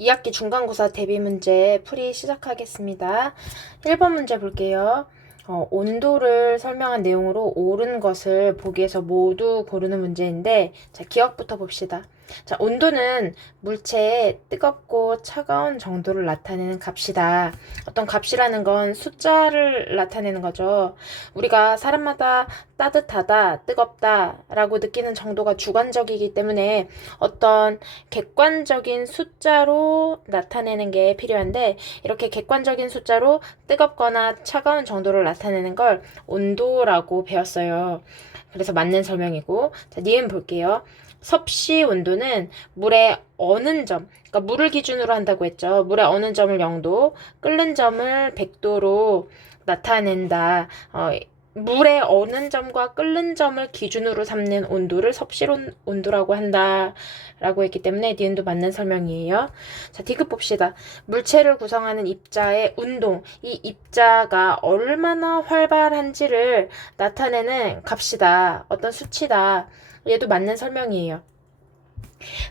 2학기 중간고사 대비 문제 풀이 시작하겠습니다. 1번 문제 볼게요. 온도를 설명한 내용으로 옳은 것을 보기에서 모두 고르는 문제인데, 자, 기억부터 봅시다. 자, 온도는 물체의 뜨겁고 차가운 정도를 나타내는 값이다. 어떤 값이라는 건 숫자를 나타내는 거죠. 우리가 사람마다 따뜻하다, 뜨겁다 라고 느끼는 정도가 주관적이기 때문에 어떤 객관적인 숫자로 나타내는 게 필요한데, 이렇게 객관적인 숫자로 뜨겁거나 차가운 정도를 나타내는 걸 온도라고 배웠어요. 그래서 맞는 설명이고, 자, 니은 볼게요. 섭씨 온도는 물의 어는 점, 그러니까 물을 기준으로 한다고 했죠. 물의 어는 점을 0도, 끓는 점을 100도로 나타낸다. 물의 어는 점과 끓는 점을 기준으로 삼는 온도를 섭씨 온도라고 한다라고 했기 때문에 니은도 맞는 설명이에요. 자, 디귿 봅시다. 물체를 구성하는 입자의 운동, 이 입자가 얼마나 활발한지를 나타내는 값이다. 어떤 수치다. 얘도 맞는 설명이에요.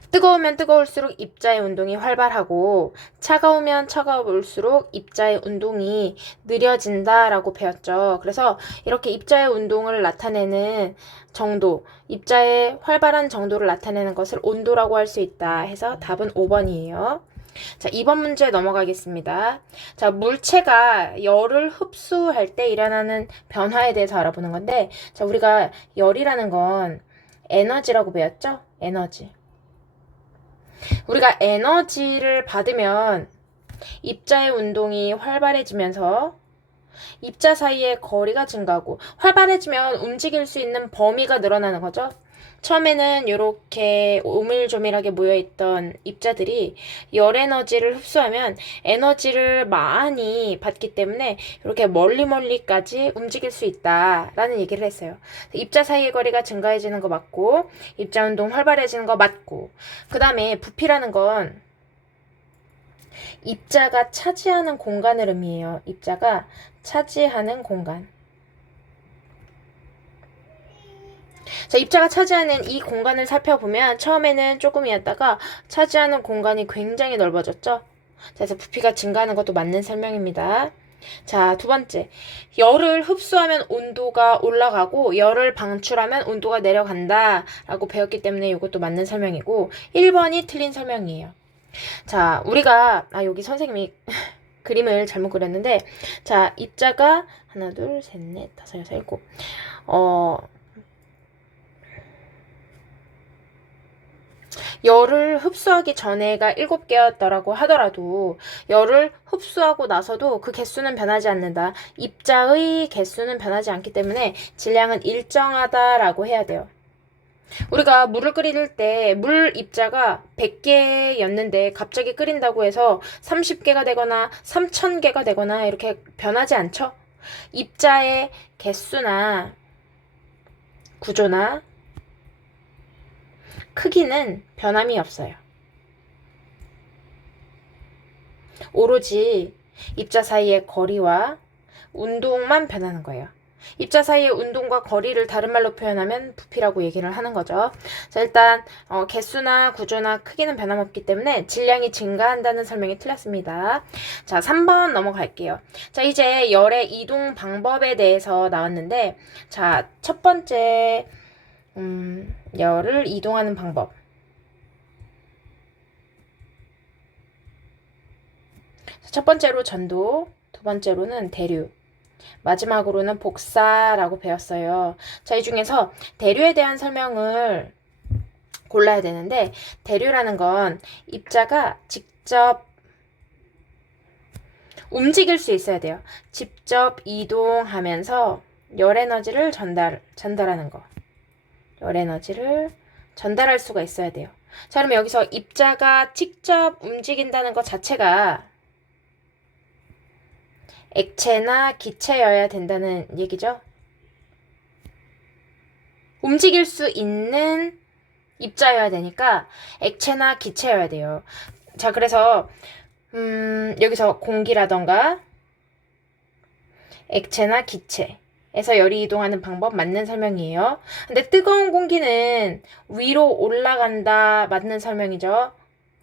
뜨거우면 뜨거울수록 입자의 운동이 활발하고 차가우면 차가울수록 입자의 운동이 느려진다라고 배웠죠. 그래서 이렇게 입자의 운동을 나타내는 정도, 입자의 활발한 정도를 나타내는 것을 온도라고 할 수 있다 해서 답은 5번이에요. 자, 2번 문제 넘어가겠습니다. 자, 물체가 열을 흡수할 때 일어나는 변화에 대해서 알아보는 건데, 자, 우리가 열이라는 건 에너지라고 배웠죠? 에너지. 우리가 에너지를 받으면 입자의 운동이 활발해지면서 입자 사이의 거리가 증가하고, 활발해지면 움직일 수 있는 범위가 늘어나는 거죠. 처음에는 이렇게 오밀조밀하게 모여있던 입자들이 열 에너지를 흡수하면 에너지를 많이 받기 때문에 이렇게 멀리까지 움직일 수 있다라는 얘기를 했어요. 입자 사이의 거리가 증가해지는 거 맞고, 입자 운동 활발해지는 거 맞고, 그 다음에 부피라는 건 입자가 차지하는 공간을 의미해요. 입자가 차지하는 공간. 자, 입자가 차지하는 이 공간을 살펴보면 처음에는 조금이었다가 차지하는 공간이 굉장히 넓어졌죠. 그래서 부피가 증가하는 것도 맞는 설명입니다. 자, 두 번째. 열을 흡수하면 온도가 올라가고 열을 방출하면 온도가 내려간다 라고 배웠기 때문에 이것도 맞는 설명이고, 1번이 틀린 설명이에요. 자, 우리가 여기 선생님이 그림을 잘못 그렸는데, 자, 입자가 하나, 둘, 셋, 넷, 다섯, 여섯, 일곱. 열을 흡수하기 전에가 7개였더라고 하더라도 열을 흡수하고 나서도 그 개수는 변하지 않는다. 입자의 개수는 변하지 않기 때문에 질량은 일정하다라고 해야 돼요. 우리가 물을 끓일 때 물 입자가 100개였는데 갑자기 끓인다고 해서 30개가 되거나 3000개가 되거나 이렇게 변하지 않죠? 입자의 개수나 구조나 크기는 변함이 없어요. 오로지 입자 사이의 거리와 운동만 변하는 거예요. 입자 사이의 운동과 거리를 다른 말로 표현하면 부피라고 얘기를 하는 거죠. 자, 일단 개수나 구조나 크기는 변함없기 때문에 질량이 증가한다는 설명이 틀렸습니다. 자, 3번 넘어갈게요. 자, 이제 열의 이동 방법에 대해서 나왔는데, 자, 첫 번째 열을 이동하는 방법. 첫 번째로 전도, 두 번째로는 대류, 마지막으로는 복사라고 배웠어요. 자, 이 중에서 대류에 대한 설명을 골라야 되는데, 대류라는 건 입자가 직접 움직일 수 있어야 돼요. 직접 이동하면서 열 에너지를 전달하는 거. 열 에너지를 전달할 수가 있어야 돼요. 자, 그러면 여기서 입자가 직접 움직인다는 것 자체가 액체나 기체여야 된다는 얘기죠. 움직일 수 있는 입자여야 되니까 액체나 기체여야 돼요. 자, 그래서 여기서 공기라던가 액체나 기체에서 열이 이동하는 방법 맞는 설명이에요. 근데 뜨거운 공기는 위로 올라간다 맞는 설명이죠.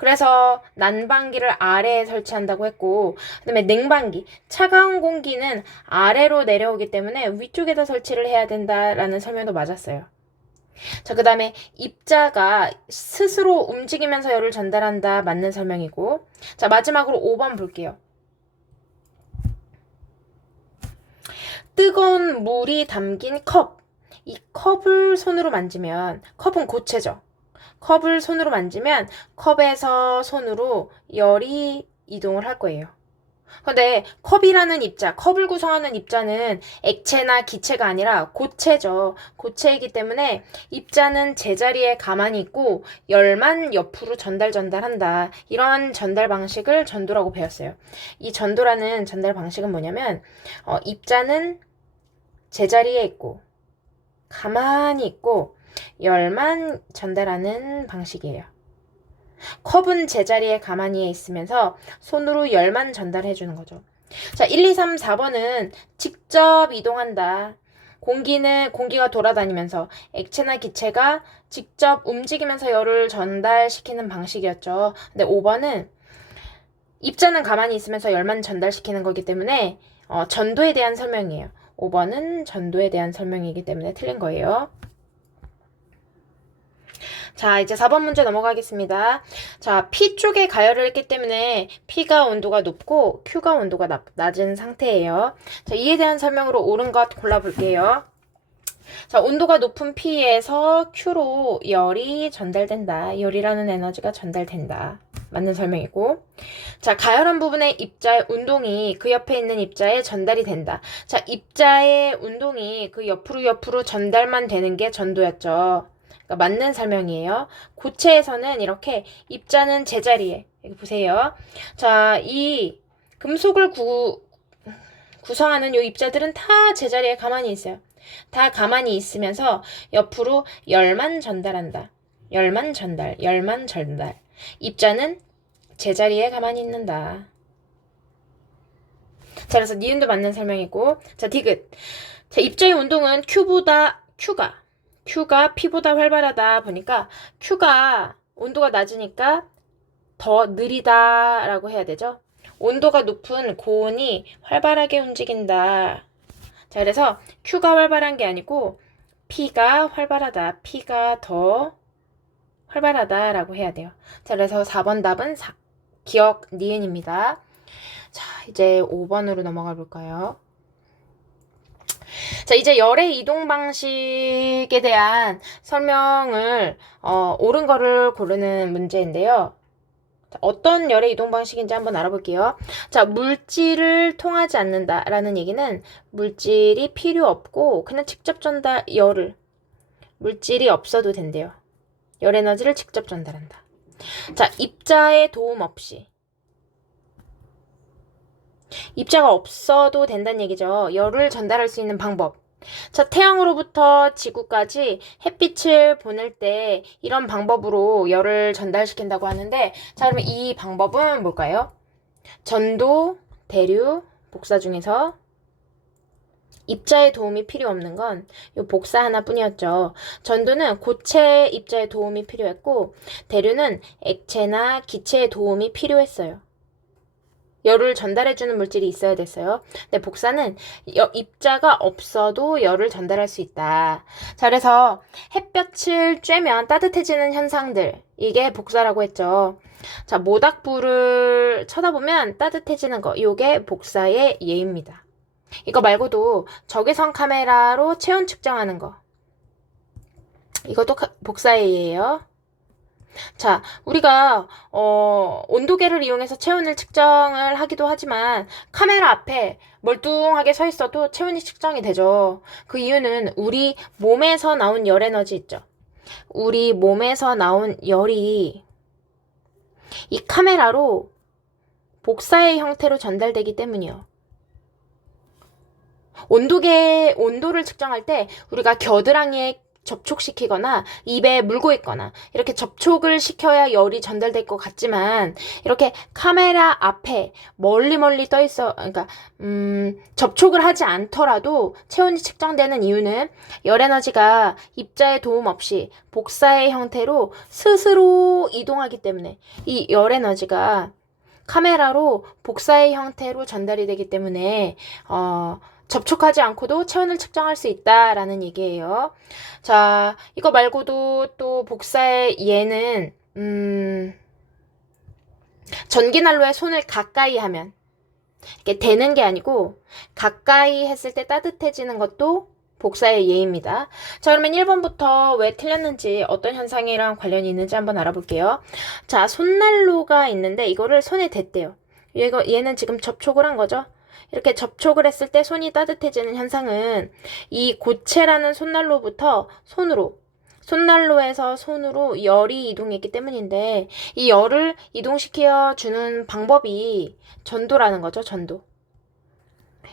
그래서 난방기를 아래에 설치한다고 했고, 그다음에 냉방기, 차가운 공기는 아래로 내려오기 때문에 위쪽에다 설치를 해야 된다라는 설명도 맞았어요. 자, 그 다음에 입자가 스스로 움직이면서 열을 전달한다. 맞는 설명이고. 자, 마지막으로 5번 볼게요. 뜨거운 물이 담긴 컵. 이 컵을 손으로 만지면, 컵은 고체죠. 컵을 손으로 만지면 컵에서 손으로 열이 이동을 할 거예요. 근데 컵이라는 입자, 컵을 구성하는 입자는 액체나 기체가 아니라 고체죠. 고체이기 때문에 입자는 제자리에 가만히 있고 열만 옆으로 전달한다. 이런 전달 방식을 전도라고 배웠어요. 이 전도라는 전달 방식은 뭐냐면 입자는 제자리에 있고 가만히 있고 열만 전달하는 방식이에요. 컵은 제자리에 가만히 있으면서 손으로 열만 전달해 주는 거죠. 자, 1, 2, 3, 4번은 직접 이동한다. 공기가 돌아다니면서 액체나 기체가 직접 움직이면서 열을 전달시키는 방식이었죠. 근데 5번은 입자는 가만히 있으면서 열만 전달시키는 거기 때문에 전도에 대한 설명이에요. 5번은 전도에 대한 설명이기 때문에 틀린 거예요. 자, 이제 4번 문제 넘어가겠습니다. 자, P 쪽에 가열을 했기 때문에 P가 온도가 높고 Q가 온도가 낮은 상태예요. 자, 이에 대한 설명으로 옳은 것 골라볼게요. 자, 온도가 높은 P에서 Q로 열이 전달된다. 열이라는 에너지가 전달된다. 맞는 설명이고. 자, 가열한 부분의 입자의 운동이 그 옆에 있는 입자에 전달이 된다. 자, 입자의 운동이 그 옆으로 전달만 되는 게 전도였죠. 그러니까 맞는 설명이에요. 고체에서는 이렇게 입자는 제자리에, 여기 보세요. 자, 이 금속을 구성하는 이 입자들은 다 제자리에 가만히 있어요. 다 가만히 있으면서 옆으로 열만 전달한다. 열만 전달. 입자는 제자리에 가만히 있는다. 자, 그래서 니은도 맞는 설명이고. 자, 디귿. 자, 입자의 운동은 Q가 P보다 활발하다 보니까 Q가 온도가 낮으니까 더 느리다라고 해야 되죠. 온도가 높은 고온이 활발하게 움직인다. 자, 그래서 Q가 활발한 게 아니고 P가 활발하다. P가 더 활발하다라고 해야 돼요. 자, 그래서 4번 답은 기억 니은입니다. 자, 이제 5번으로 넘어가 볼까요? 자, 이제 열의 이동 방식에 대한 설명을 옳은 거를 고르는 문제인데요. 자, 어떤 열의 이동 방식인지 한번 알아볼게요. 자, 물질을 통하지 않는다라는 얘기는 물질이 필요 없고 그냥 직접 물질이 없어도 된대요. 열 에너지를 직접 전달한다. 자, 입자의 도움 없이. 입자가 없어도 된다는 얘기죠. 열을 전달할 수 있는 방법. 자, 태양으로부터 지구까지 햇빛을 보낼 때 이런 방법으로 열을 전달시킨다고 하는데, 자, 그러면 이 방법은 뭘까요? 전도, 대류, 복사 중에서 입자의 도움이 필요 없는 건 이 복사 하나뿐이었죠. 전도는 고체 입자의 도움이 필요했고, 대류는 액체나 기체의 도움이 필요했어요. 열을 전달해주는 물질이 있어야 됐어요. 근데 복사는 입자가 없어도 열을 전달할 수 있다. 자, 그래서 햇볕을 쬐면 따뜻해지는 현상들, 이게 복사라고 했죠. 자, 모닥불을 쳐다보면 따뜻해지는 거, 이게 복사의 예입니다. 이거 말고도 적외선 카메라로 체온 측정하는 거, 이것도 복사의 예예요. 자, 우리가 온도계를 이용해서 체온을 측정을 하기도 하지만 카메라 앞에 멀뚱하게 서 있어도 체온이 측정이 되죠. 그 이유는 우리 몸에서 나온 열 에너지 있죠. 우리 몸에서 나온 열이 이 카메라로 복사의 형태로 전달되기 때문이요. 온도를 측정할 때 우리가 겨드랑이에 접촉시키거나 입에 물고 있거나 이렇게 접촉을 시켜야 열이 전달될 것 같지만 이렇게 카메라 앞에 멀리 떠 있어, 그러니까 접촉을 하지 않더라도 체온이 측정되는 이유는 열 에너지가 입자의 도움 없이 복사의 형태로 스스로 이동하기 때문에 이 열 에너지가 카메라로 복사의 형태로 전달이 되기 때문에 접촉하지 않고도 체온을 측정할 수 있다라는 얘기예요. 자, 이거 말고도 또 복사의 예는 전기난로에 손을 가까이 하면 이렇게 대는 게 아니고 가까이 했을 때 따뜻해지는 것도 복사의 예입니다. 자, 그러면 1번부터 왜 틀렸는지 어떤 현상이랑 관련이 있는지 한번 알아볼게요. 자, 손난로가 있는데 이거를 손에 댔대요. 얘는 지금 접촉을 한 거죠. 이렇게 접촉을 했을 때 손이 따뜻해지는 현상은 이 고체라는 손난로부터 손난로에서 손으로 열이 이동했기 때문인데 이 열을 이동시켜 주는 방법이 전도라는 거죠. 전도.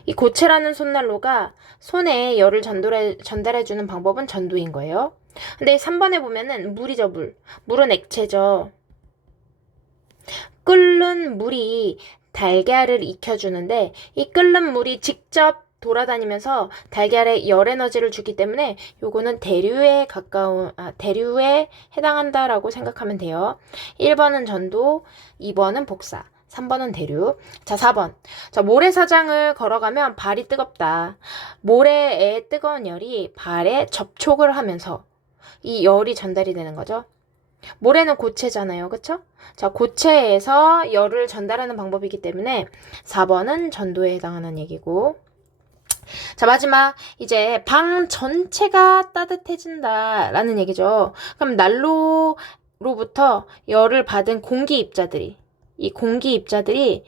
이 고체라는 손난로가 손에 열을 전달해 주는 방법은 전도인 거예요. 근데 3번에 보면은 물이죠, 물. 물은 액체죠. 끓는 물이 달걀을 익혀주는데 이 끓는 물이 직접 돌아다니면서 달걀에 열 에너지를 주기 때문에 요거는 대류에 해당한다라고 생각하면 돼요. 1번은 전도, 2번은 복사, 3번은 대류. 자, 4번. 자, 모래사장을 걸어가면 발이 뜨겁다. 모래의 뜨거운 열이 발에 접촉을 하면서 이 열이 전달이 되는 거죠. 모래는 고체잖아요. 그쵸? 자, 고체에서 열을 전달하는 방법이기 때문에 4번은 전도에 해당하는 얘기고. 자, 마지막 이제 방 전체가 따뜻해진다라는 얘기죠. 그럼 난로로부터 열을 받은 이 공기 입자들이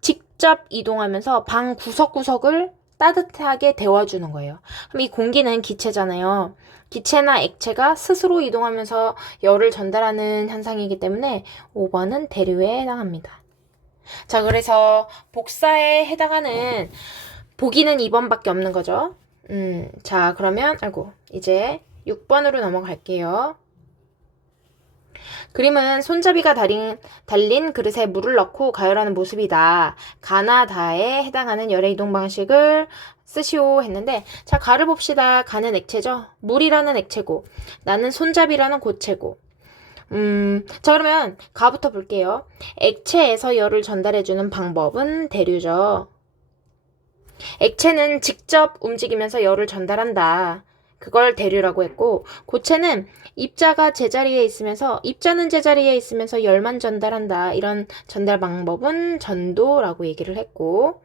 직접 이동하면서 방 구석구석을 따뜻하게 데워주는 거예요. 그럼 이 공기는 기체잖아요. 기체나 액체가 스스로 이동하면서 열을 전달하는 현상이기 때문에 5번은 대류에 해당합니다. 자, 그래서 복사에 해당하는 보기는 2번밖에 없는 거죠. 자, 그러면 이제 6번으로 넘어갈게요. 그림은 손잡이가 달린 그릇에 물을 넣고 가열하는 모습이다. 가나 다에 해당하는 열의 이동 방식을 쓰시오 했는데, 자, 가를 봅시다. 가는 액체죠. 물이라는 액체고 나는 손잡이라는 고체고. 자, 그러면 가부터 볼게요. 액체에서 열을 전달해주는 방법은 대류죠. 액체는 직접 움직이면서 열을 전달한다. 그걸 대류라고 했고, 고체는 입자는 제자리에 있으면서 열만 전달한다. 이런 전달 방법은 전도라고 얘기를 했고,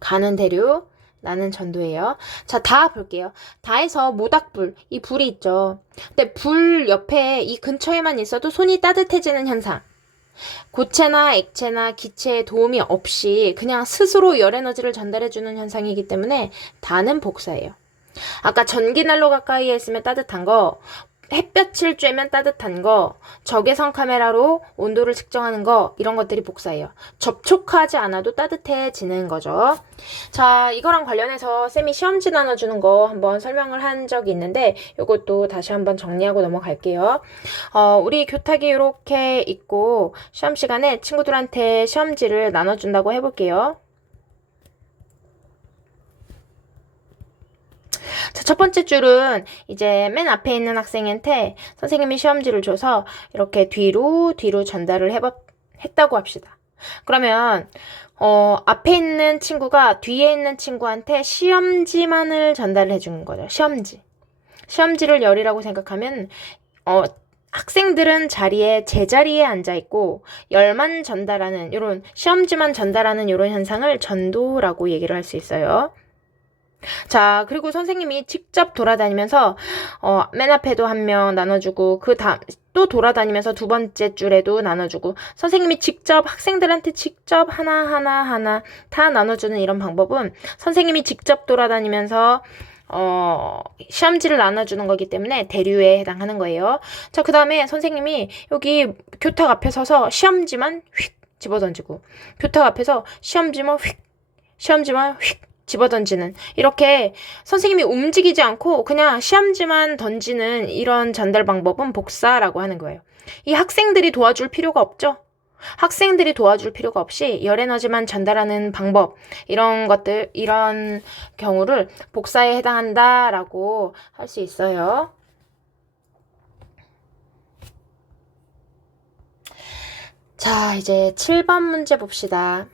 가는 대류, 나는 전도예요. 자, 다 볼게요. 다에서 모닥불, 이 불이 있죠. 근데 불 옆에 이 근처에만 있어도 손이 따뜻해지는 현상. 고체나 액체나 기체의 도움이 없이 그냥 스스로 열 에너지를 전달해주는 현상이기 때문에 다는 복사예요. 아까 전기난로 가까이에 있으면 따뜻한 거, 햇볕을 쬐면 따뜻한 거, 적외선 카메라로 온도를 측정하는 거, 이런 것들이 복사예요. 접촉하지 않아도 따뜻해지는 거죠. 자, 이거랑 관련해서 쌤이 시험지 나눠주는 거 한번 설명을 한 적이 있는데 이것도 다시 한번 정리하고 넘어갈게요. 우리 교탁이 이렇게 있고 시험 시간에 친구들한테 시험지를 나눠준다고 해볼게요. 자, 첫 번째 줄은 이제 맨 앞에 있는 학생한테 선생님이 시험지를 줘서 이렇게 뒤로 전달을 했다고 합시다. 그러면 앞에 있는 친구가 뒤에 있는 친구한테 시험지만을 전달을 해주는 거죠. 시험지를 열이라고 생각하면 학생들은 제자리에 앉아있고 열만 전달하는 시험지만 전달하는 이런 현상을 전도라고 얘기를 할 수 있어요. 자, 그리고 선생님이 직접 돌아다니면서 맨 앞에도 한 명 나눠주고 그 다음 또 돌아다니면서 두 번째 줄에도 나눠주고 선생님이 학생들한테 직접 하나 다 나눠주는 이런 방법은 선생님이 직접 돌아다니면서 시험지를 나눠주는 거기 때문에 대류에 해당하는 거예요. 자, 그 다음에 선생님이 여기 교탁 앞에 서서 시험지만 휙 집어던지고 교탁 앞에서 시험지만 휙 집어던지는. 이렇게 선생님이 움직이지 않고 그냥 시험지만 던지는 이런 전달 방법은 복사라고 하는 거예요. 이 학생들이 도와줄 필요가 없죠? 학생들이 도와줄 필요가 없이 열 에너지만 전달하는 방법, 이런 것들, 이런 경우를 복사에 해당한다라고 할 수 있어요. 자, 이제 7번 문제 봅시다.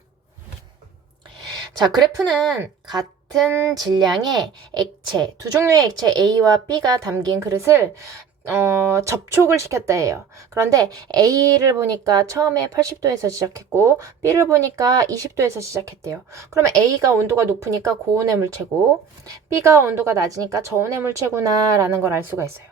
자, 그래프는 같은 질량의 액체, 두 종류의 액체 A와 B가 담긴 그릇을 접촉을 시켰다 해요. 그런데 A를 보니까 처음에 80도에서 시작했고 B를 보니까 20도에서 시작했대요. 그러면 A가 온도가 높으니까 고온의 물체고 B가 온도가 낮으니까 저온의 물체구나 라는 걸 알 수가 있어요.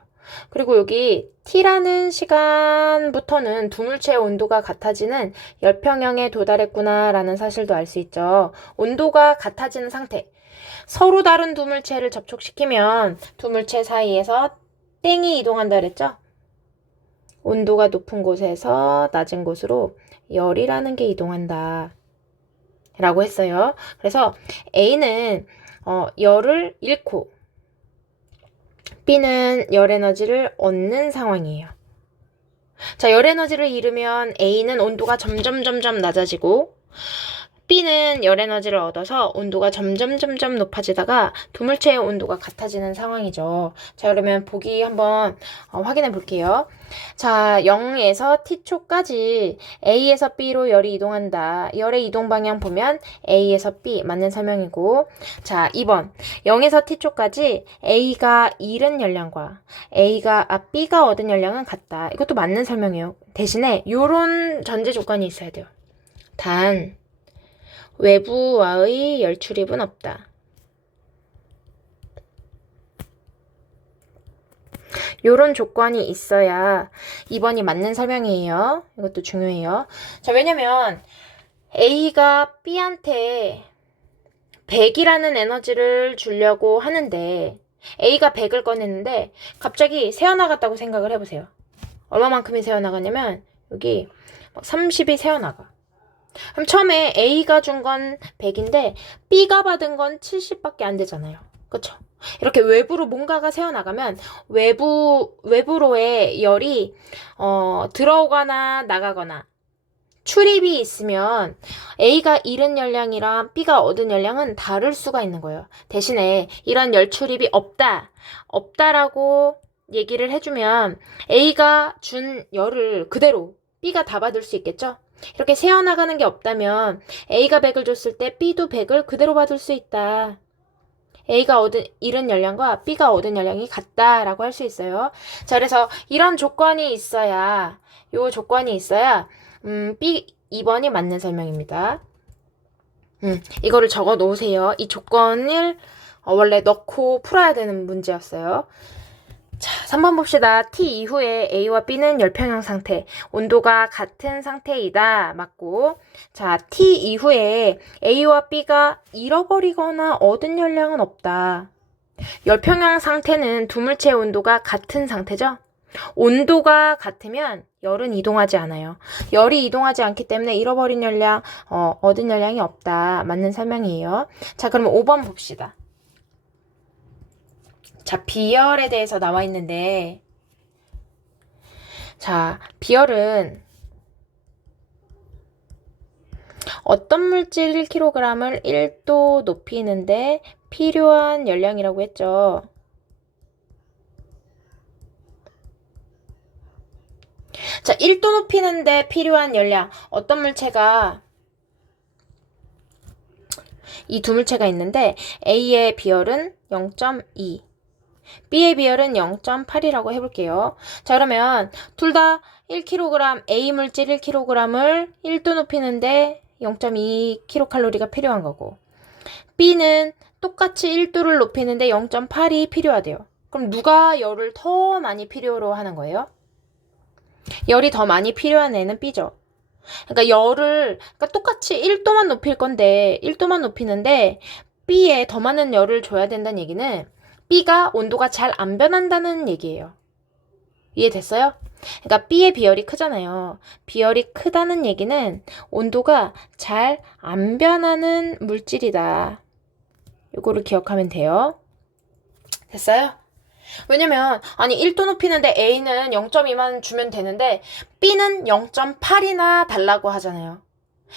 그리고 여기 T라는 시간부터는 두 물체의 온도가 같아지는 열평형에 도달했구나 라는 사실도 알 수 있죠. 온도가 같아지는 상태. 서로 다른 두 물체를 접촉시키면 두 물체 사이에서 땡이 이동한다 그랬죠? 온도가 높은 곳에서 낮은 곳으로 열이라는 게 이동한다 라고 했어요. 그래서 A는 열을 잃고 B는 열 에너지를 얻는 상황이에요. 자, 열 에너지를 잃으면 A는 온도가 점점 낮아지고 B는 열 에너지를 얻어서 온도가 점점 높아지다가 두 물체의 온도가 같아지는 상황이죠. 자, 그러면 보기 한번 확인해 볼게요. 자, 0에서 T초까지 A에서 B로 열이 이동한다. 열의 이동 방향 보면 A에서 B 맞는 설명이고, 자, 2번 0에서 T초까지 A가 잃은 열량과 B가 얻은 열량은 같다. 이것도 맞는 설명이에요. 대신에 요런 전제 조건이 있어야 돼요. 단 외부와의 열 출입은 없다. 요런 조건이 있어야 2번이 맞는 설명이에요. 이것도 중요해요. 자, 왜냐면 A가 B한테 100이라는 에너지를 주려고 하는데 A가 100을 꺼냈는데 갑자기 새어나갔다고 생각을 해보세요. 얼마만큼이 새어나가냐면 여기 막 30이 새어나가. 그럼 처음에 A가 준 건 100인데 B가 받은 건 70밖에 안 되잖아요. 그쵸? 이렇게 외부로 뭔가가 새어나가면 외부로의 열이 들어오거나 나가거나 출입이 있으면 A가 잃은 열량이랑 B가 얻은 열량은 다를 수가 있는 거예요. 대신에 이런 열 출입이 없다라고 얘기를 해주면 A가 준 열을 그대로 B가 다 받을 수 있겠죠? 이렇게 새어나가는 게 없다면 A가 100을 줬을 때 B도 100을 그대로 받을 수 있다. A가 잃은 열량과 B가 얻은 열량이 같다라고 할 수 있어요. 자, 그래서 이런 조건이 있어야, B 2번이 맞는 설명입니다. 이거를 적어 놓으세요. 이 조건을 원래 넣고 풀어야 되는 문제였어요. 자, 3번 봅시다. T 이후에 A와 B는 열평형 상태, 온도가 같은 상태이다. 맞고. 자, T 이후에 A와 B가 잃어버리거나 얻은 열량은 없다. 열평형 상태는 두 물체의 온도가 같은 상태죠? 온도가 같으면 열은 이동하지 않아요. 열이 이동하지 않기 때문에 잃어버린 열량, 얻은 열량이 없다. 맞는 설명이에요. 자, 그럼 5번 봅시다. 자, 비열에 대해서 나와 있는데, 자, 비열은 어떤 물질 1kg을 1도 높이는데 필요한 열량이라고 했죠. 자, 1도 높이는데 필요한 열량. 어떤 물체가, 이 두 물체가 있는데 A의 비열은 0.2, B의 비열은 0.8이라고 해볼게요. 자, 그러면 둘 다 1kg, A 물질 1kg을 1도 높이는데 0.2kcal가 필요한 거고, B는 똑같이 1도를 높이는데 0.8이 필요하대요. 그럼 누가 열을 더 많이 필요로 하는 거예요? 열이 더 많이 필요한 애는 B죠. 그러니까 똑같이 1도만 높일 건데 1도만 높이는데 B에 더 많은 열을 줘야 된다는 얘기는 B가 온도가 잘 안 변한다는 얘기예요. 이해됐어요? 그러니까 B의 비열이 크잖아요. 비열이 크다는 얘기는 온도가 잘 안 변하는 물질이다. 이거를 기억하면 돼요. 됐어요? 왜냐면 아니 1도 높이는데 A는 0.2만 주면 되는데 B는 0.8이나 달라고 하잖아요.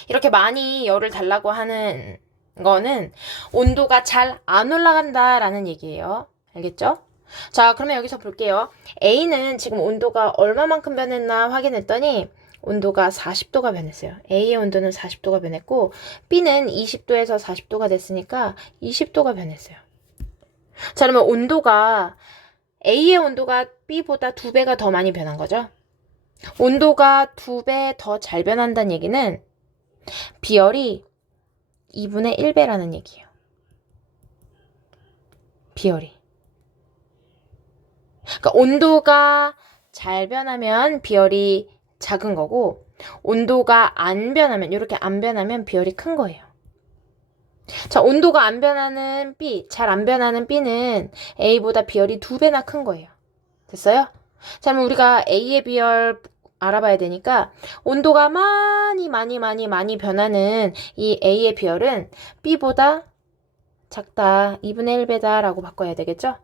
이렇게 많이 열을 달라고 하는 거는 온도가 잘 안 올라간다라는 얘기예요. 알겠죠? 자, 그러면 여기서 볼게요. A는 지금 온도가 얼마만큼 변했나 확인했더니 온도가 40도가 변했어요. A의 온도는 40도가 변했고 B는 20도에서 40도가 됐으니까 20도가 변했어요. 자, 그러면 온도가 A의 온도가 B보다 2배가 더 많이 변한 거죠. 온도가 2배 더 잘 변한다는 얘기는 비열이 2분의 1배라는 얘기예요. 비열이. 그러니까 온도가 잘 변하면 비열이 작은 거고 온도가 안 변하면 이렇게 안 변하면 비열이 큰 거예요. 자, 온도가 안 변하는 B, 잘 안 변하는 B는 A보다 비열이 2배나 큰 거예요. 됐어요? 자, 그럼 우리가 A의 비열 알아봐야 되니까 온도가 많이 변하는 이 A의 비열은 B보다 작다, 2분의 1배다 라고 바꿔야 되겠죠?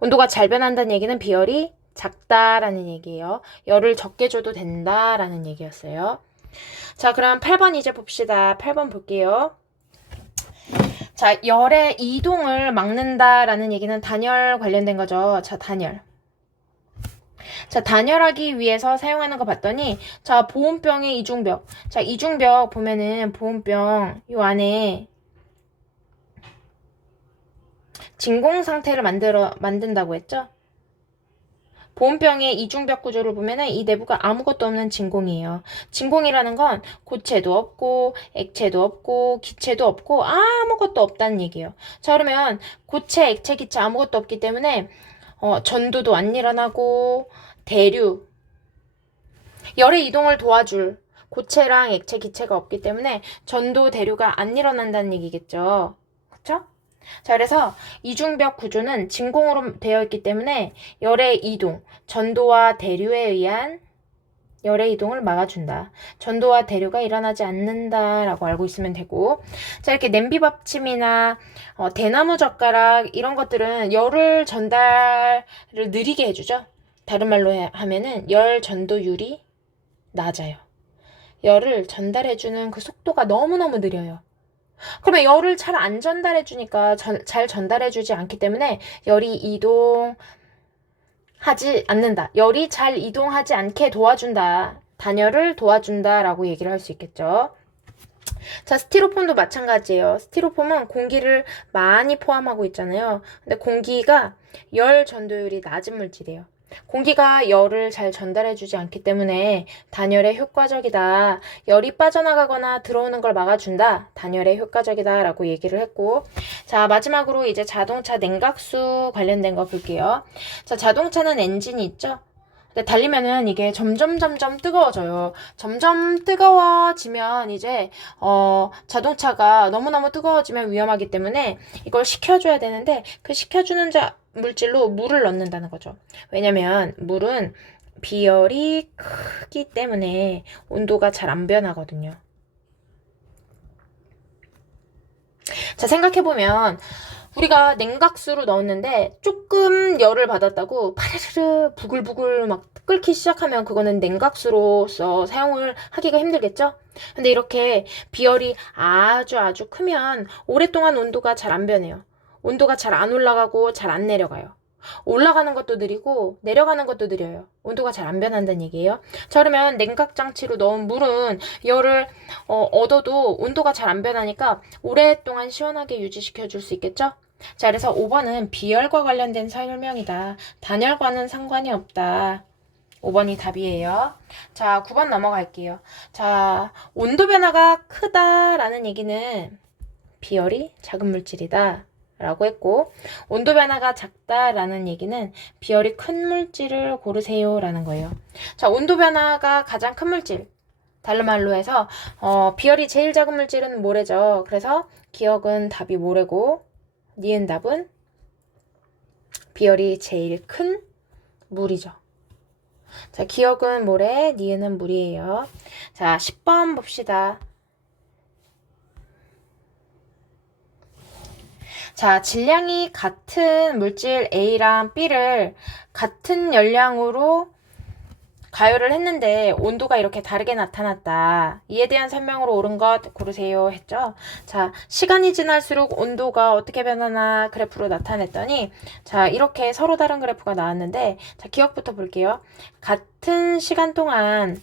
온도가 잘 변한다는 얘기는 비열이 작다라는 얘기예요. 열을 적게 줘도 된다라는 얘기였어요. 자, 그럼 8번 이제 봅시다. 8번 볼게요. 자, 열의 이동을 막는다라는 얘기는 단열 관련된 거죠. 자, 단열. 자, 단열하기 위해서 사용하는 거 봤더니 자, 보온병의 이중벽. 자, 이중벽 보면은 보온병 요 안에 진공 상태를 만든다고 했죠? 보온병의 이중벽 구조를 보면은 이 내부가 아무것도 없는 진공이에요. 진공이라는 건 고체도 없고 액체도 없고 기체도 없고 아무것도 없다는 얘기예요. 자, 그러면 고체, 액체, 기체 아무것도 없기 때문에 전도도 안 일어나고 대류, 열의 이동을 도와줄 고체랑 액체, 기체가 없기 때문에 전도, 대류가 안 일어난다는 얘기겠죠. 그쵸? 자, 그래서 이중벽 구조는 진공으로 되어 있기 때문에 열의 이동, 전도와 대류에 의한 열의 이동을 막아준다. 전도와 대류가 일어나지 않는다라고 알고 있으면 되고, 자, 이렇게 냄비 받침이나 대나무 젓가락 이런 것들은 열을 전달을 느리게 해주죠. 다른 말로 하면은 열 전도율이 낮아요. 열을 전달해주는 그 속도가 너무너무 느려요. 그러면 열을 잘 안 전달해주니까 잘 전달해주지 않기 때문에 열이 이동하지 않는다. 열이 잘 이동하지 않게 도와준다. 단열을 도와준다라고 얘기를 할 수 있겠죠. 자, 스티로폼도 마찬가지예요. 스티로폼은 공기를 많이 포함하고 있잖아요. 근데 공기가 열 전도율이 낮은 물질이에요. 공기가 열을 잘 전달해주지 않기 때문에 단열에 효과적이다. 열이 빠져나가거나 들어오는 걸 막아준다. 단열에 효과적이다 라고 얘기를 했고, 자, 마지막으로 이제 자동차 냉각수 관련된 거 볼게요. 자, 자동차는 엔진이 있죠? 근데 달리면은 이게 점점 뜨거워져요. 점점 뜨거워지면 이제 자동차가 너무너무 뜨거워지면 위험하기 때문에 이걸 식혀줘야 되는데 그 식혀주는 물질로 물을 넣는다는 거죠. 왜냐면 물은 비열이 크기 때문에 온도가 잘 안 변하거든요. 자, 생각해보면 우리가 냉각수로 넣었는데 조금 열을 받았다고 파르르 부글부글 막 끓기 시작하면 그거는 냉각수로서 사용을 하기가 힘들겠죠? 근데 이렇게 비열이 아주 크면 오랫동안 온도가 잘 안 변해요. 온도가 잘 안 올라가고 잘 안 내려가요. 올라가는 것도 느리고 내려가는 것도 느려요. 온도가 잘 안 변한다는 얘기예요. 자, 그러면 냉각장치로 넣은 물은 열을 얻어도 온도가 잘 안 변하니까 오랫동안 시원하게 유지시켜 줄 수 있겠죠? 자, 그래서 5번은 비열과 관련된 설명이다. 단열과는 상관이 없다. 5번이 답이에요. 자, 9번 넘어갈게요. 자, 온도 변화가 크다라는 얘기는 비열이 작은 물질이다 라고 했고, 온도 변화가 작다라는 얘기는 비열이 큰 물질을 고르세요 라는 거예요. 자, 온도 변화가 가장 큰 물질, 다른 말로 해서 비열이 제일 작은 물질은 모래죠. 그래서 기억은 답이 모래고 니은 답은 비열이 제일 큰 물이죠. 자, 기억은 모래, 니은은 물이에요. 자, 10번 봅시다. 자, 질량이 같은 물질 A랑 B를 같은 열량으로 가열을 했는데 온도가 이렇게 다르게 나타났다. 이에 대한 설명으로 옳은 것 고르세요 했죠. 자, 시간이 지날수록 온도가 어떻게 변하나 그래프로 나타냈더니 자, 이렇게 서로 다른 그래프가 나왔는데 자, 기억부터 볼게요. 같은 시간 동안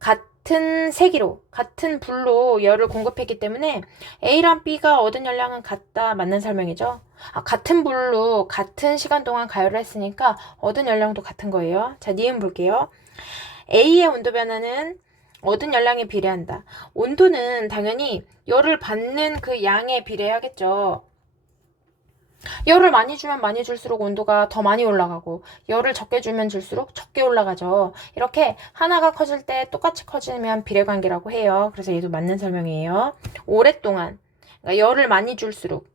같은 세기로, 같은 불로 열을 공급했기 때문에 A랑 B가 얻은 열량은 같다. 맞는 설명이죠. 같은 불로 같은 시간 동안 가열을 했으니까 얻은 열량도 같은 거예요. 자, 니은 볼게요. A의 온도 변화는 얻은 열량에 비례한다. 온도는 당연히 열을 받는 그 양에 비례하겠죠. 열을 많이 주면 많이 줄수록 온도가 더 많이 올라가고 열을 적게 주면 줄수록 적게 올라가죠. 이렇게 하나가 커질 때 똑같이 커지면 비례관계라고 해요. 그래서 얘도 맞는 설명이에요. 오랫동안 그러니까 열을 많이 줄수록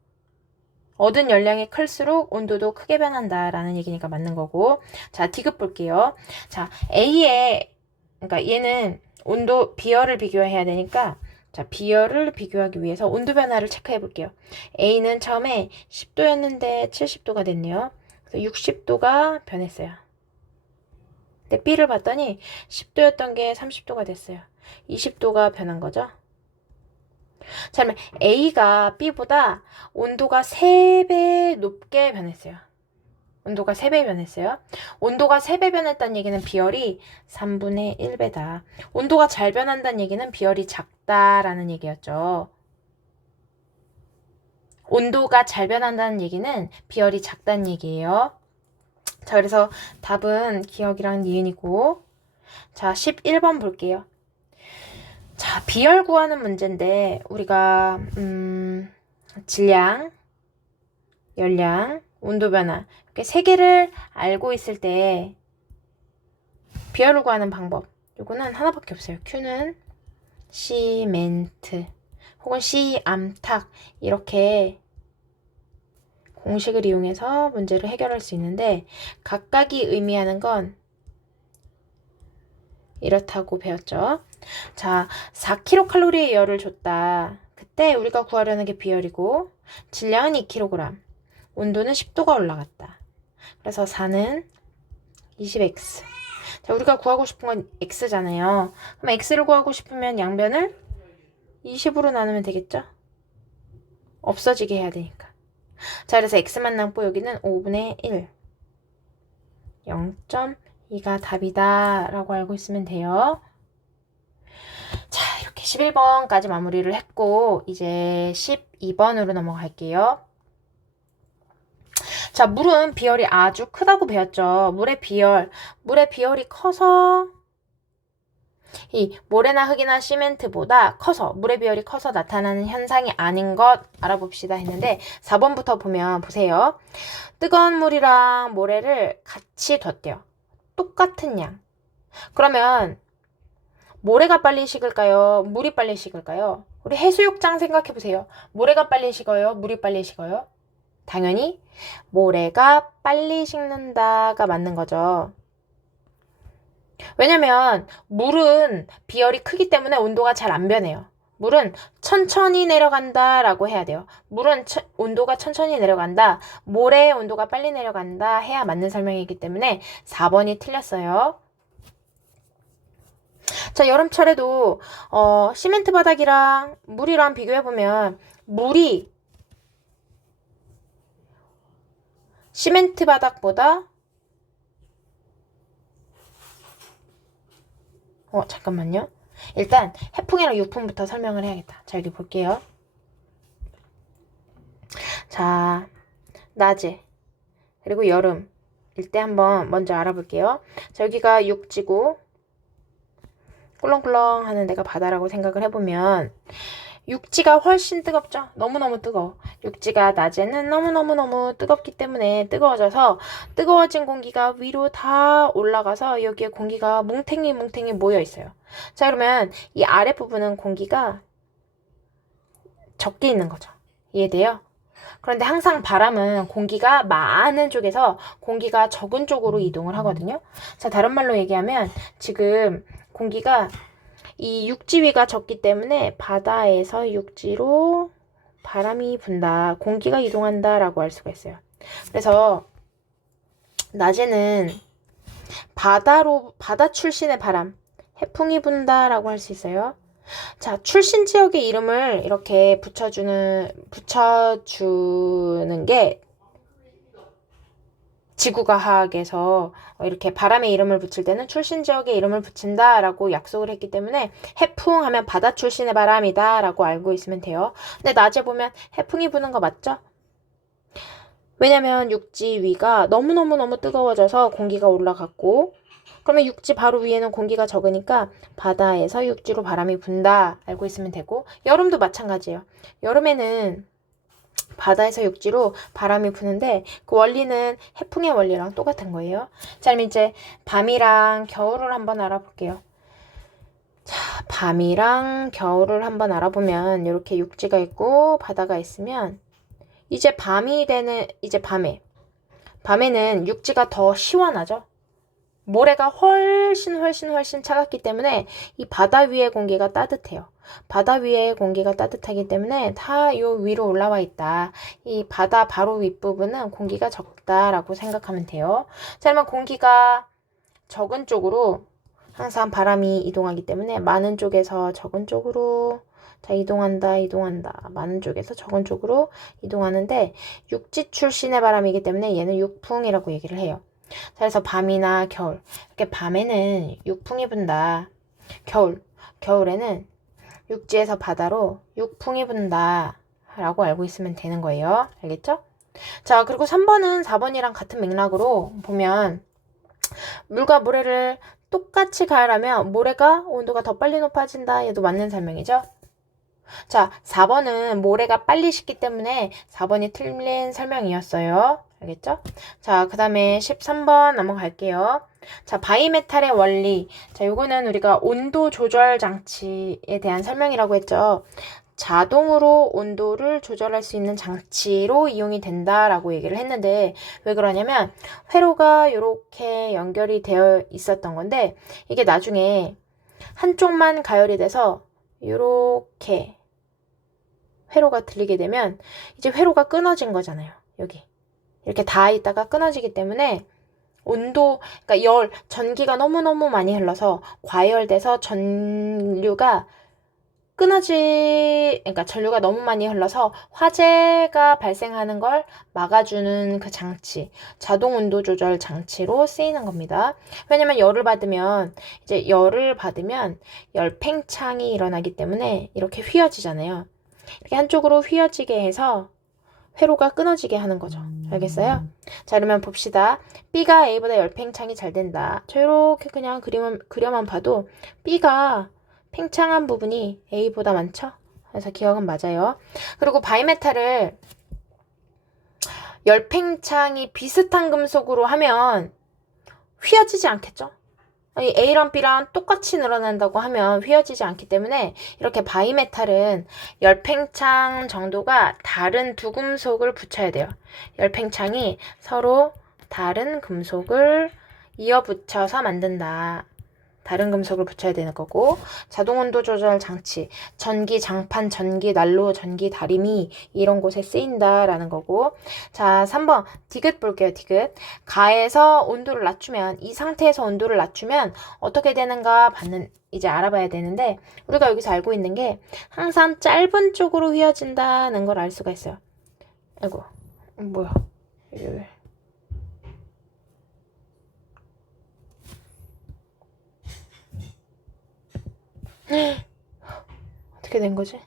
얻은 열량이 클수록 온도도 크게 변한다라는 얘기니까 맞는 거고. 자, 디귿 볼게요. 자, A의 그러니까 얘는 온도 비열을 비교해야 되니까 자, 비열을 비교하기 위해서 온도 변화를 체크해 볼게요. A는 처음에 10도였는데 70도가 됐네요. 그래서 60도가 변했어요. 근데 B를 봤더니 10도였던 게 30도가 됐어요. 20도가 변한 거죠. 자, 그러면 A가 B보다 온도가 3배 높게 변했어요. 온도가 3배 변했어요. 온도가 3배 변했다는 얘기는 비열이 3분의 1배다. 온도가 잘 변한다는 얘기는 비열이 작다라는 얘기였죠. 온도가 잘 변한다는 얘기는 비열이 작다는 얘기예요. 자, 그래서 답은 기억이랑 니은이고. 자, 11번 볼게요. 자, 비열 구하는 문제인데 우리가 질량, 열량, 온도 변화 이렇게 세 개를 알고 있을 때 비열을 구하는 방법 요거는 하나밖에 없어요. Q는 시멘트 혹은 시암탉 이렇게 공식을 이용해서 문제를 해결할 수 있는데 각각이 의미하는 건 이렇다고 배웠죠. 자, 4kcal의 열을 줬다. 그때 우리가 구하려는 게 비열이고 질량은 2kg, 온도는 10도가 올라갔다. 그래서 4는 20x. 자, 우리가 구하고 싶은 건 x잖아요. 그럼 x를 구하고 싶으면 양변을 20으로 나누면 되겠죠? 없어지게 해야 되니까. 자, 그래서 x만 남고 여기는 5분의 1. 0.2가 답이다 라고 알고 있으면 돼요. 자, 이렇게 11번까지 마무리를 했고 이제 12번으로 넘어갈게요. 자, 물은 비열이 아주 크다고 배웠죠. 물의 비열이 커서 이 모래나 흙이나 시멘트보다 커서 물의 비열이 커서 나타나는 현상이 아닌 것 알아봅시다 했는데 4번부터 보면 보세요. 뜨거운 물이랑 모래를 같이 뒀대요. 똑같은 양. 그러면 모래가 빨리 식을까요? 물이 빨리 식을까요? 우리 해수욕장 생각해 보세요. 모래가 빨리 식어요? 물이 빨리 식어요? 당연히 모래가 빨리 식는다가 맞는 거죠. 왜냐면 물은 비열이 크기 때문에 온도가 잘 안 변해요. 물은 천천히 내려간다 라고 해야 돼요. 물은 온도가 천천히 내려간다. 모래의 온도가 빨리 내려간다 해야 맞는 설명이기 때문에 4번이 틀렸어요. 자, 여름철에도 시멘트 바닥이랑 물이랑 비교해보면 물이 시멘트 바닥보다 잠깐만요. 일단 해풍이랑 유풍부터 설명을 해야겠다. 자, 여기 볼게요. 자, 낮에 그리고 여름일 때 한번 먼저 알아볼게요. 자, 여기가 육지고 꿀렁꿀렁 하는 데가 바다라고 생각을 해보면 육지가 훨씬 뜨겁죠? 너무너무 뜨거워. 육지가 낮에는 너무너무너무 뜨겁기 때문에 뜨거워져서 뜨거워진 공기가 위로 다 올라가서 여기에 공기가 뭉탱이 모여 있어요. 자, 그러면 이 아랫부분은 공기가 적게 있는 거죠. 이해돼요? 그런데 항상 바람은 공기가 많은 쪽에서 공기가 적은 쪽으로 이동을 하거든요. 자, 다른 말로 얘기하면 지금 공기가 이 육지 위가 적기 때문에 바다에서 육지로 바람이 분다, 공기가 이동한다 라고 할 수가 있어요. 그래서 낮에는 바다 출신의 바람, 해풍이 분다 라고 할 수 있어요. 자, 출신 지역의 이름을 이렇게 붙여주는 게 지구과학에서 이렇게 바람의 이름을 붙일 때는 출신 지역의 이름을 붙인다 라고 약속을 했기 때문에 해풍 하면 바다 출신의 바람이다 라고 알고 있으면 돼요. 근데 낮에 보면 해풍이 부는 거 맞죠? 왜냐면 육지 위가 너무너무너무 뜨거워져서 공기가 올라갔고, 그러면 육지 바로 위에는 공기가 적으니까 바다에서 육지로 바람이 분다 알고 있으면 되고, 여름도 마찬가지예요. 여름에는 바다에서 육지로 바람이 부는데 그 원리는 해풍의 원리랑 똑같은 거예요. 자, 그럼 이제 밤이랑 겨울을 한번 알아볼게요. 자, 밤이랑 겨울을 한번 알아보면 이렇게 육지가 있고 바다가 있으면 이제 밤에는 육지가 더 시원하죠. 모래가 훨씬 차갑기 때문에 이 바다 위의 공기가 따뜻해요. 바다 위의 공기가 따뜻하기 때문에 다 요 위로 올라와 있다. 이 바다 바로 윗부분은 공기가 적다라고 생각하면 돼요. 자, 그러면 공기가 적은 쪽으로 항상 바람이 이동하기 때문에 많은 쪽에서 적은 쪽으로 자, 이동한다. 많은 쪽에서 적은 쪽으로 이동하는데 육지 출신의 바람이기 때문에 얘는 육풍이라고 얘기를 해요. 자, 그래서 밤이나 겨울, 이렇게 밤에는 육풍이 분다. 겨울에는 육지에서 바다로 육풍이 분다 라고 알고 있으면 되는 거예요. 알겠죠? 자, 그리고 3번은 4번이랑 같은 맥락으로 보면 물과 모래를 똑같이 가열하면 모래가 온도가 더 빨리 높아진다. 얘도 맞는 설명이죠. 자, 4번은 모래가 빨리 식기 때문에 4번이 틀린 설명이었어요. 알겠죠? 자, 그 다음에 13번 넘어갈게요. 자, 바이메탈의 원리. 자, 요거는 우리가 온도 조절 장치에 대한 설명이라고 했죠. 자동으로 온도를 조절할 수 있는 장치로 이용이 된다라고 얘기를 했는데 왜 그러냐면 회로가 이렇게 연결이 되어 있었던 건데 이게 나중에 한쪽만 가열이 돼서 이렇게 회로가 들리게 되면 이제 회로가 끊어진 거잖아요. 여기 이렇게 닿아 있다가 끊어지기 때문에 그러니까 전기가 너무너무 많이 흘러서 과열돼서 그러니까 전류가 너무 많이 흘러서 화재가 발생하는 걸 막아주는 그 장치, 자동 온도 조절 장치로 쓰이는 겁니다. 왜냐면 열을 받으면 열팽창이 일어나기 때문에 이렇게 휘어지잖아요. 이렇게 한쪽으로 휘어지게 해서 회로가 끊어지게 하는 거죠. 알겠어요? 자, 그러면 봅시다. B가 A보다 열팽창이 잘 된다. 저 이렇게 그냥 그려만 봐도 B가 팽창한 부분이 A보다 많죠? 그래서 기억은 맞아요. 그리고 바이메탈을 열팽창이 비슷한 금속으로 하면 휘어지지 않겠죠? A랑 B랑 똑같이 늘어난다고 하면 휘어지지 않기 때문에 이렇게 바이메탈은 열팽창 정도가 다른 두 금속을 붙여야 돼요. 열팽창이 서로 다른 금속을 이어붙여서 만든다. 다른 금속을 붙여야 되는 거고 자동 온도 조절 장치, 전기 장판, 전기 난로, 전기 다리미 이런 곳에 쓰인다라는 거고 자 3번 디귿 볼게요. 디귿 가에서 온도를 낮추면 이 상태에서 온도를 낮추면 어떻게 되는가 이제 알아봐야 되는데 우리가 여기서 알고 있는 게 항상 짧은 쪽으로 휘어진다는 걸 알 수가 있어요. 아이고 뭐야 이게 어떻게 된 거지?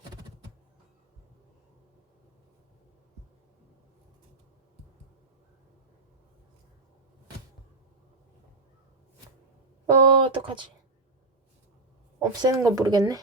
어떡하지? 없애는 거 모르겠네.